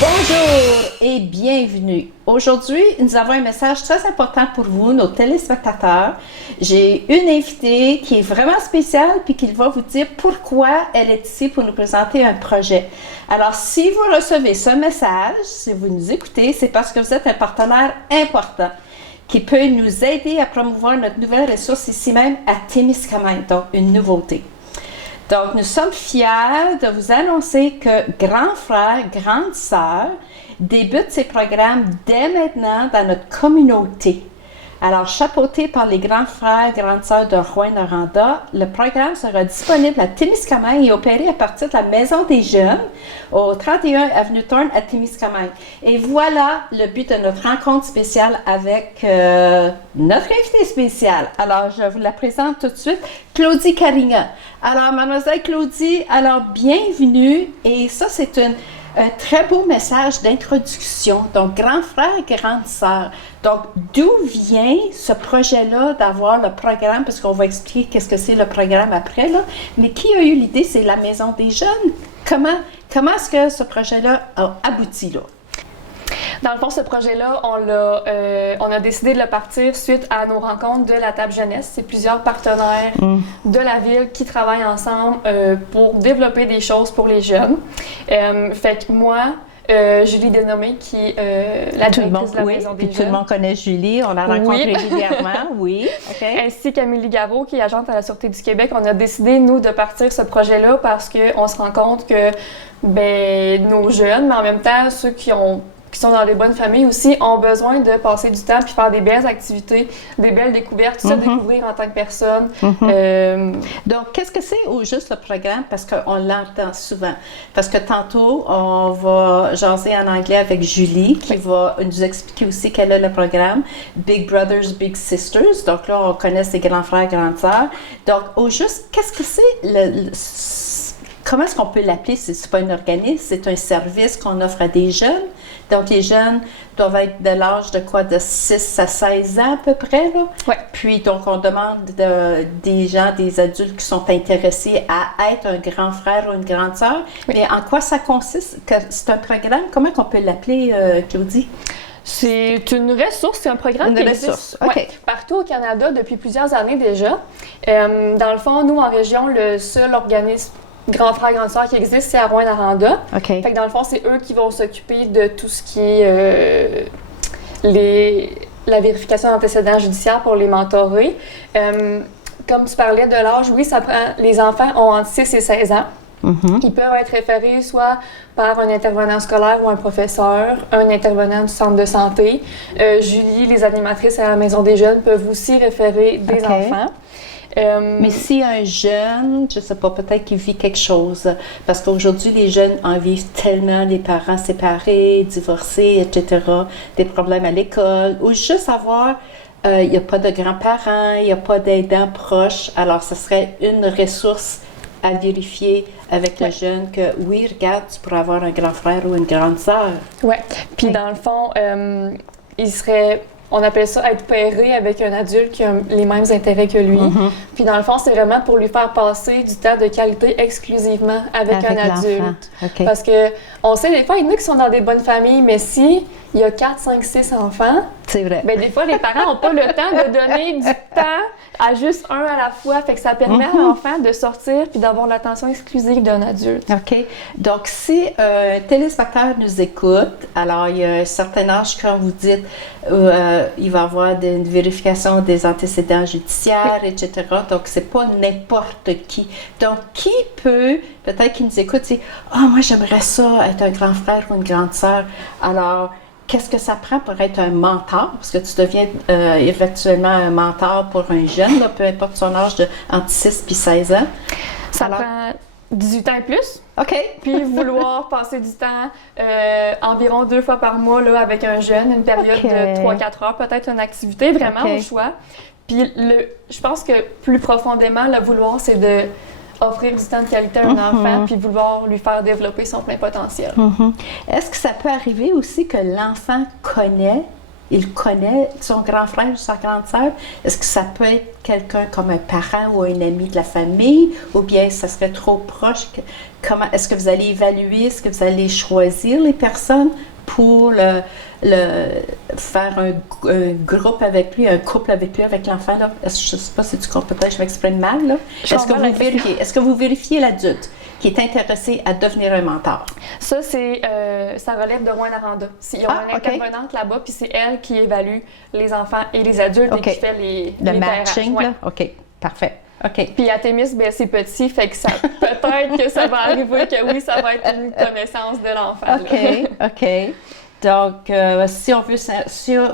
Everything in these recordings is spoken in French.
Bonjour et bienvenue. Aujourd'hui, nous avons un message très important pour vous, nos téléspectateurs. J'ai une invitée qui est vraiment spéciale puis qui va vous dire pourquoi elle est ici pour nous présenter un projet. Alors, si vous recevez ce message, si vous nous écoutez, c'est parce que vous êtes un partenaire important qui peut nous aider à promouvoir notre nouvelle ressource ici même à Témiscamingue, donc une nouveauté. Donc, nous sommes fiers de vous annoncer que Grand Frère, Grande Sœur débute ses programmes dès maintenant dans notre communauté. Alors, chapeauté par les Grands Frères, Grandes Sœurs de Rouyn-Noranda, le programme sera disponible à Témiscamingue et opéré à partir de la Maison des Jeunes au 31 Avenue Thorne à Témiscamingue. Et voilà le but de notre rencontre spéciale avec notre invitée spéciale. Alors, je vous la présente tout de suite, Claudie Carignan. Alors, mademoiselle Claudie, alors bienvenue. Et ça, c'est un très beau message d'introduction. Donc, grand frère et grande sœur. Donc, d'où vient ce projet-là d'avoir le programme? Parce qu'on va expliquer qu'est-ce que c'est le programme après, là. Mais qui a eu l'idée? C'est la Maison des Jeunes. Comment est-ce que ce projet-là a abouti, là? Dans le fond, ce projet-là, on a décidé de le partir suite à nos rencontres de la table jeunesse. C'est plusieurs partenaires de la ville qui travaillent ensemble pour développer des choses pour les jeunes. Fait que moi, Julie Dénommé, qui est la directrice de la Maison des Jeunes. Tout le monde connaît Julie, on la rencontre régulièrement, oui. Okay. Ainsi qu'Amélie Garot, qui est agente à la Sûreté du Québec. On a décidé, nous, de partir ce projet-là parce qu'on se rend compte que nos jeunes, mais en même temps, ceux qui sont dans des bonnes familles aussi, ont besoin de passer du temps puis faire des belles activités, des belles découvertes, se découvrir en tant que personne. Donc, qu'est-ce que c'est au juste le programme? Parce qu'on l'entend souvent. Parce que tantôt, on va jaser en anglais avec Julie, qui va nous expliquer aussi quel est le programme. Big Brothers, Big Sisters. Donc là, on connaît ses grands frères, grandes sœurs. Donc, au juste, qu'est-ce que c'est comment est-ce qu'on peut l'appeler? C'est pas un organisme, c'est un service qu'on offre à des jeunes. Donc, les jeunes doivent être de l'âge de quoi? De 6 à 16 ans à peu près, là? Oui. Puis, donc, on demande des gens, des adultes qui sont intéressés à être un grand frère ou une grande sœur. Oui. Mais en quoi ça consiste? C'est un programme? Comment on peut l'appeler, Claudie? C'est une ressource, c'est un programme qui existe partout au Canada depuis plusieurs années déjà. Dans le fond, nous, en région, le seul organisme Grand frère, grande sœur qui existe, c'est à Rouyn-Noranda. Fait que dans le fond, c'est eux qui vont s'occuper de tout ce qui est la vérification d'antécédents judiciaires pour les mentorer. Comme tu parlais de l'âge, oui, ça prend. Les enfants ont entre 6 et 16 ans. Ils peuvent être référés soit par un intervenant scolaire ou un professeur, un intervenant du centre de santé. Julie, les animatrices à la Maison des Jeunes peuvent aussi référer des enfants. Mais si un jeune, je ne sais pas, peut-être qu'il vit quelque chose, parce qu'aujourd'hui, les jeunes en vivent tellement, les parents séparés, divorcés, etc., des problèmes à l'école, ou juste avoir, il n'y a pas de grands-parents, il n'y a pas d'aidants proches, alors ce serait une ressource à vérifier avec le jeune que, oui, regarde, tu pourrais avoir un grand frère ou une grande sœur. Oui, puis dans le fond, il serait... On appelle ça être pairé avec un adulte qui a les mêmes intérêts que lui. Puis dans le fond, c'est vraiment pour lui faire passer du temps de qualité exclusivement avec un adulte. Parce que on sait, des fois, il y en a qui sont dans des bonnes familles, mais si il y a 4, 5, 6 enfants, c'est vrai. Bien, des fois, les parents n'ont pas le temps de donner du temps à juste un à la fois. Fait que ça permet à l'enfant de sortir puis d'avoir l'attention exclusive d'un adulte. OK. Donc, si un téléspectateur nous écoute, alors il y a un certain âge, quand vous dites, il va y avoir une vérification des antécédents judiciaires, etc. Donc, c'est pas n'importe qui. Donc, qui peut, peut-être qui nous écoute, c'est « Ah, moi, j'aimerais ça, être un grand frère ou une grande sœur. » Alors, qu'est-ce que ça prend pour être un mentor? Parce que tu deviens éventuellement un mentor pour un jeune, là, peu importe son âge, entre 6 et 16 ans. Ça prend 18 ans et plus. OK. Puis vouloir passer du temps environ 2 fois par mois là, avec un jeune, une période de 3-4 heures, peut-être une activité, vraiment au choix. Puis je pense que plus profondément, le vouloir, c'est de offrir du temps de qualité à un enfant puis vouloir lui faire développer son plein potentiel. Est-ce que ça peut arriver aussi que l'enfant connaît il connaît son grand frère ou sa grande sœur? Est-ce que ça peut être quelqu'un comme un parent ou un ami de la famille, ou bien ça serait trop proche? Est-ce que vous allez évaluer, est-ce que vous allez choisir les personnes pour faire un groupe avec lui, un couple avec lui, avec l'enfant? Là? Je ne sais pas si tu comprends, peut-être je m'exprime mal. Là. Est-ce que vous vérifiez l'adulte qui est intéressé à devenir un mentor? Ça, ça relève de Rwanda Rwanda. Il y a une intervenante là-bas, puis c'est elle qui évalue les enfants et les adultes et qui fait les matching. Là? OK, parfait. OK. Puis à Témis, c'est petit, fait que ça peut-être que ça va arriver que oui, ça va être une connaissance de l'enfant. OK. Donc, si on veut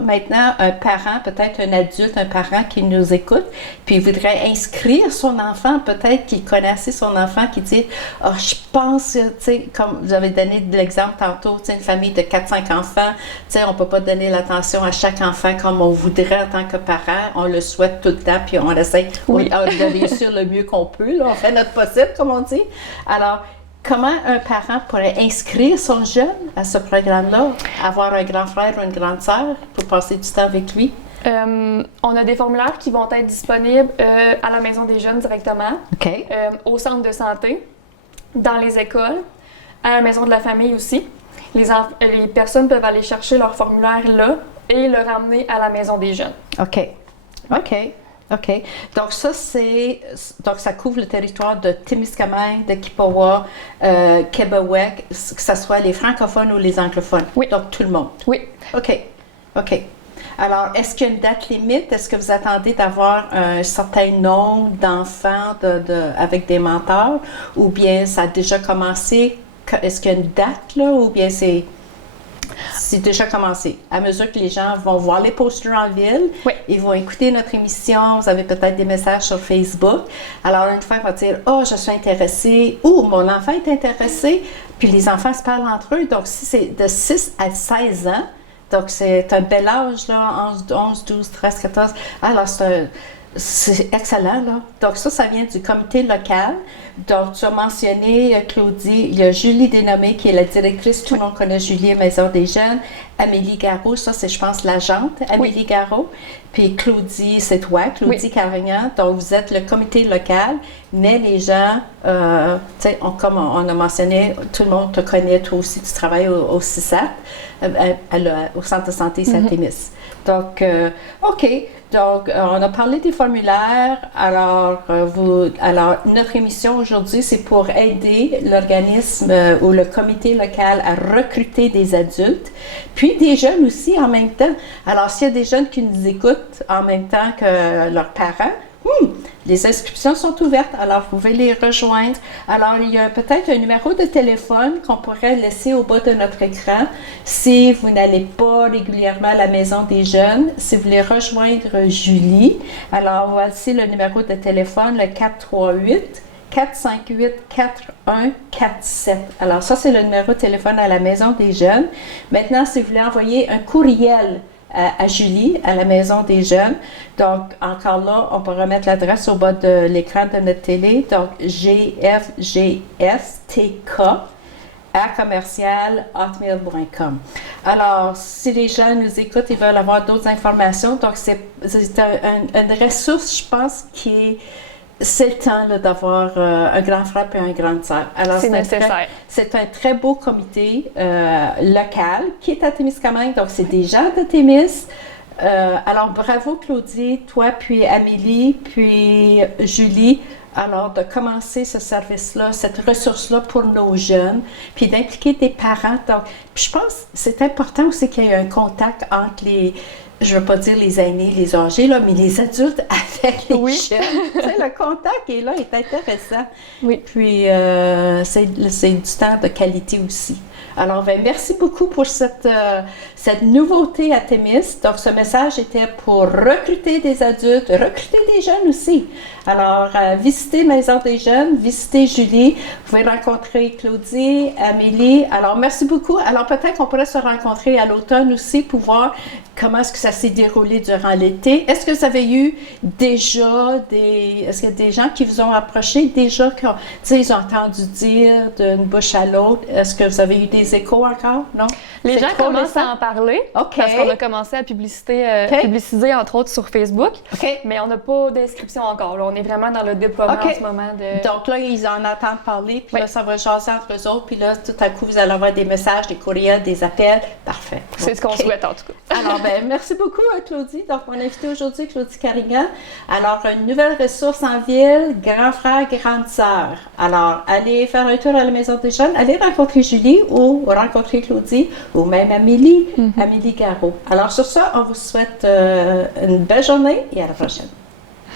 maintenant un parent, peut-être un adulte, un parent qui nous écoute, puis il voudrait inscrire son enfant, peut-être qu'il connaît assez son enfant, qui dit « Ah, je pense, tu sais, comme vous avez donné de l'exemple tantôt, tu sais, une famille de 4-5 enfants, tu sais, on ne peut pas donner l'attention à chaque enfant comme on voudrait en tant que parent, on le souhaite tout le temps, puis on essaie de réussir le mieux qu'on peut, là, on fait notre possible, comme on dit. Alors, comment un parent pourrait inscrire son jeune à ce programme-là? Avoir un grand frère ou une grande sœur pour passer du temps avec lui? On a des formulaires qui vont être disponibles à la Maison des jeunes directement, au centre de santé, dans les écoles, à la Maison de la famille aussi. Les personnes peuvent aller chercher leur formulaire là et le ramener à la Maison des jeunes. OK. Donc, ça couvre le territoire de Témiscamingue, de Kippawa, Québec, que ce soit les francophones ou les anglophones. Oui. Donc, tout le monde. Oui. OK. Alors, est-ce qu'il y a une date limite? Est-ce que vous attendez d'avoir un certain nombre d'enfants avec des mentors? Ou bien ça a déjà commencé? Est-ce qu'il y a une date, là? Ou bien c'est déjà commencé. À mesure que les gens vont voir les posters en ville, ils vont écouter notre émission, vous avez peut-être des messages sur Facebook. Alors, une fois, ils vont dire « Oh, je suis intéressé » ou « Mon enfant est intéressé ». Puis les enfants se parlent entre eux. Donc, si c'est de 6 à 16 ans, donc c'est un bel âge, là, 11, 12, 13, 14. Alors, c'est excellent, là. Donc, ça vient du comité local. Donc, tu as mentionné, Claudie, il y a Julie Dénommé qui est la directrice, tout le monde connaît Julie, Maison des jeunes. Amélie Garot, ça c'est, je pense, l'agente, Amélie Garot. Puis Claudie, c'est toi, Claudie Carignan. Donc, vous êtes le comité local, mais les gens, tu sais, comme on a mentionné, tout le monde te connaît, toi aussi, tu travailles au CISAT, au Centre de santé Saint-Témis. Donc, OK. Donc, on a parlé des formulaires. Alors, notre émission aujourd'hui, c'est pour aider l'organisme ou le comité local à recruter des adultes, puis des jeunes aussi en même temps. Alors, s'il y a des jeunes qui nous écoutent en même temps que leurs parents, les inscriptions sont ouvertes, alors vous pouvez les rejoindre. Alors, il y a peut-être un numéro de téléphone qu'on pourrait laisser au bas de notre écran si vous n'allez pas régulièrement à la Maison des jeunes, si vous voulez rejoindre Julie. Alors, voici le numéro de téléphone, le 438-458-4147. Alors, ça, c'est le numéro de téléphone à la Maison des jeunes. Maintenant, si vous voulez envoyer un courriel à Julie, à la Maison des jeunes. Donc, encore là, on peut remettre l'adresse au bas de l'écran de notre télé. Donc, gfgstk@hotmail.com. Alors, si les gens nous écoutent, ils veulent avoir d'autres informations. Donc, c'est une ressource, je pense, c'est le temps là, d'avoir un grand frère et une grande sœur. Alors, c'est nécessaire. C'est un très beau comité local qui est à Témiscamingue, donc c'est des gens de Témis. Alors, bravo Claudie, toi, puis Amélie, puis Julie, alors de commencer ce service-là, cette ressource-là pour nos jeunes, puis d'impliquer des parents. Donc, puis je pense que c'est important aussi qu'il y ait un contact entre je ne veux pas dire les aînés, les âgés, là, mais les adultes avec les jeunes. Le contact est là, est intéressant. Oui. Puis, c'est du temps de qualité aussi. Alors, merci beaucoup pour cette nouveauté à Témis. Donc, ce message était pour recruter des adultes, recruter des jeunes aussi. Alors, visitez Maison des jeunes, visitez Julie. Vous pouvez rencontrer Claudie, Amélie. Alors, merci beaucoup. Alors, peut-être qu'on pourrait se rencontrer à l'automne aussi pour voir comment est-ce que ça s'est déroulé durant l'été. Est-ce que vous avez eu déjà est-ce qu'il y a des gens qui vous ont approché déjà, ils ont entendu dire d'une bouche à l'autre? Est-ce que vous avez eu des des échos encore, non? Les gens commencent à en parler parce qu'on a commencé à publiciser, entre autres, sur Facebook, mais on n'a pas d'inscription encore. Là, on est vraiment dans le déploiement en ce moment. Donc là, ils en entendent parler, puis là, ça va jaser entre eux autres, puis là, tout à coup, vous allez avoir des messages, des courriels, des appels. Parfait. C'est ce qu'on souhaite, en tout cas. Alors, merci beaucoup, Claudie. Donc, mon invité aujourd'hui, Claudie Carignan. Alors, une nouvelle ressource en ville, grand frère, grande sœur. Alors, allez faire un tour à la Maison des Jeunes, allez rencontrer Julie ou rencontrer Claudie ou même Amélie Garot. Alors, sur ça, on vous souhaite une belle journée et à la prochaine.